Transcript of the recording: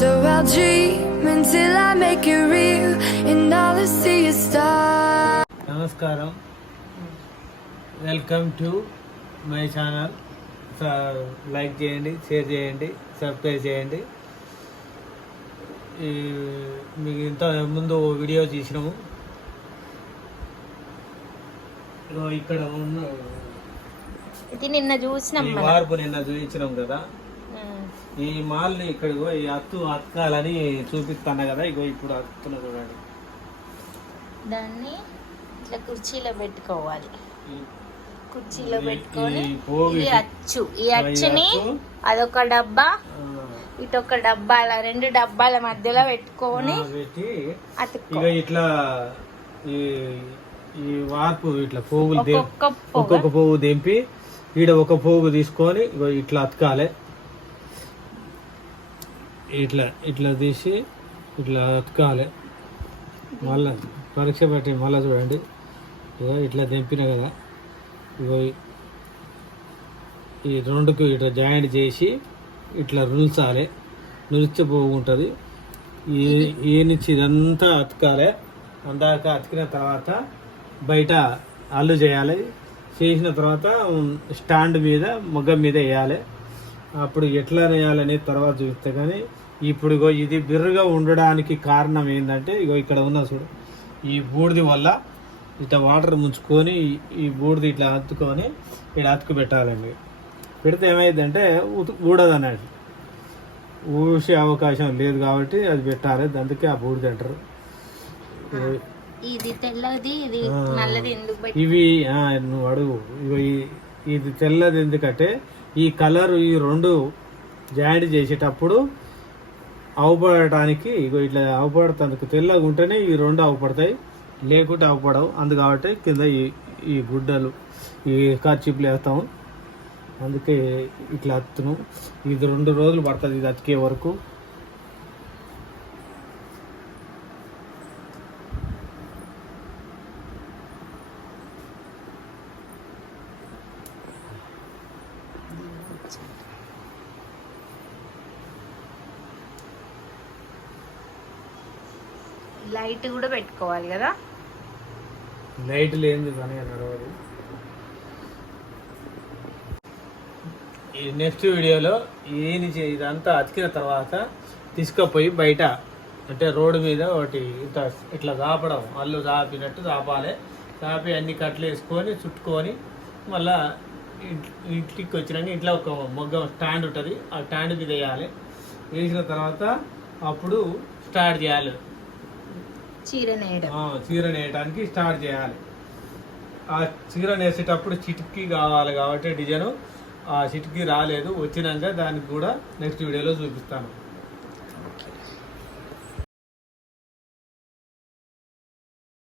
So I'll dream until I make it real and all I see is stars. Namaskaram. Welcome to my channel like చేయండి share చేయండి subscribe చేయండి. మీకు ఇంత ముందు video తీసినాము. ఇక్కడ ఉన్న నిన్న చూసినాం మార్పు నిన్న చూపించినాం కదా. ఈ మాల్ని ఇక్కడ ఈ అత్తు అతకాలని చూపిస్తాను కదా ఇగో ఇప్పుడు అత్తున చూడండి. దాన్ని ఇట్లా కుర్చీలో పెట్టుకోవాలి. కుర్చీలో పెట్టుకొని ఈ అచ్చు ఈ అచ్చుని అచ్చు. అదొక డబ్బా ఆ, ఇటు ఒక డబ్బాల రెండు డబ్బాల మధ్యలో పెట్టుకొని ఇక ఇట్లా ఈ వార్పు ఇట్లా పోగులు ఒక్కొక్క పొగ దింపి ఈడ ఒక పోగు తీసుకొని ఇగో ఇట్లా అతకాలి. ఇట్లా ఇట్లా తీసి ఇట్లా అతకాలి. మళ్ళా పరీక్ష పెట్టి మళ్ళీ చూడండి. ఇగో ఇట్లా దింపిన కదా. ఇగో ఈ- రెండుకు ఇట్లా జాయింట్ చేసి ఇట్లా రుల్చాలి నులిచే ఈ నుంచి ఇదంతా అతకాలి. అందాక అతికిన తర్వాత బయట అల్లు చేయాలి. చేసిన తర్వాత స్టాండ్ మీద మొగ్గ మీద వేయాలి. అప్పుడు ఎట్లా వేయాలనే తర్వాత చూస్తే కానీ ఇప్పుడు ఇగో ఇది బిర్రగా ఉండడానికి కారణం ఏంటంటే ఇగో ఇక్కడ ఉన్న చూడు. ఈ బూడిది వల్ల ఇట్లా వాటర్ ముంచుకొని ఈ- బూడిది ఇట్లా అతుకొని ఇక్కడ అతుకు పెట్టాలండి. పెడితే ఏమైందంటే ఊడదు అన్నట్టు. ఊసే అవకాశం లేదు కాబట్టి అది పెట్టాలి. అందుకే ఆ బూడిద అంటారు. ఇవి- ఇది తెల్లది ఇది ఆ. నల్లది ఎందుకు పెట్టి ఇవి ఆ, నువ్వు అడుగు. ఇగో ఈ- ఇది తెల్లది ఎందుకంటే ఈ కలర్ ఈ రెండు జాయింట్ చేసేటప్పుడు అవపడటానికి ఇగో ఇట్లా అవపడుతందుకు తెల్లగా ఉంటేనే ఈ రెండు అవపడతాయి లేకుంటే అవపడవు అందు కాబట్టి కింద ఈ ఈ గుడ్డలు ఈ ఖర్చిపులు వేస్తాము. అందుకే ఇట్లా అత్తును. ఇది రెండు రోజులు పడుతుంది ఇది అతికే వరకు. లైట్ కూడా పెట్టుకోవాలి కదా? లైట్ లేనిది కానీ నడవదు. ఈ నెక్స్ట్ వీడియోలో ఏని ఇదంతా అతికిన తర్వాత తీసుకుపోయి బయట అంటే రోడ్డు మీద ఒకటి ఇట్లా ఇట్లా దాపడం అల్లు దాపినట్టు దాపాలి. దాపి అన్ని కట్లు వేసుకొని చుట్టుకొని మళ్ళా ఇంటికి వచ్చినాక ఇంట్లో ఒక మొగ్గ స్టాండ్ ఉంటుంది. ఆ స్టాండ్ మీద వేయాలి. వేసిన తర్వాత అప్పుడు స్టార్ట్ చేయాలి. చీర నేయడం చీర నేయడానికి స్టార్ట్ చేయాలి. ఆ చీర నేసేటప్పుడు చిటికీ కావాలి కాబట్టి డిజైన్ ఆ చిటికీ రాలేదు. వచ్చినాక దానికి కూడా నెక్స్ట్ వీడియోలో చూపిస్తాను.